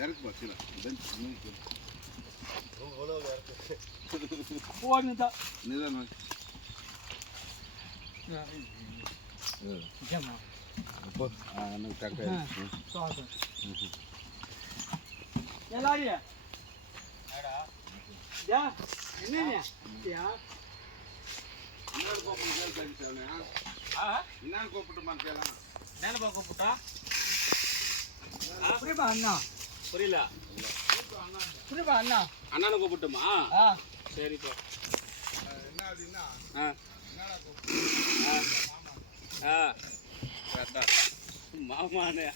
இறக்கு பஸ்ஸில் போடுங்கதா நிதானம் ஏமா அப்போ எனக்கு டக்கு எல்லாரியா யா என்னங்க யா இன்னொரு கூப்பிட்டு கேள்வி என்னன்னு கூப்பிட்டு கேளாம் நேனப்பா கூப்பிட்டா புரியுமா அண்ணா புரியல புரியுமா அண்ணா அண்ணனை கூப்பிட்டுமா ஆ சரிப்பா என்ன அப்படின்னா ஆ என்னடா கூப்பிட்டு ஆ மாமானே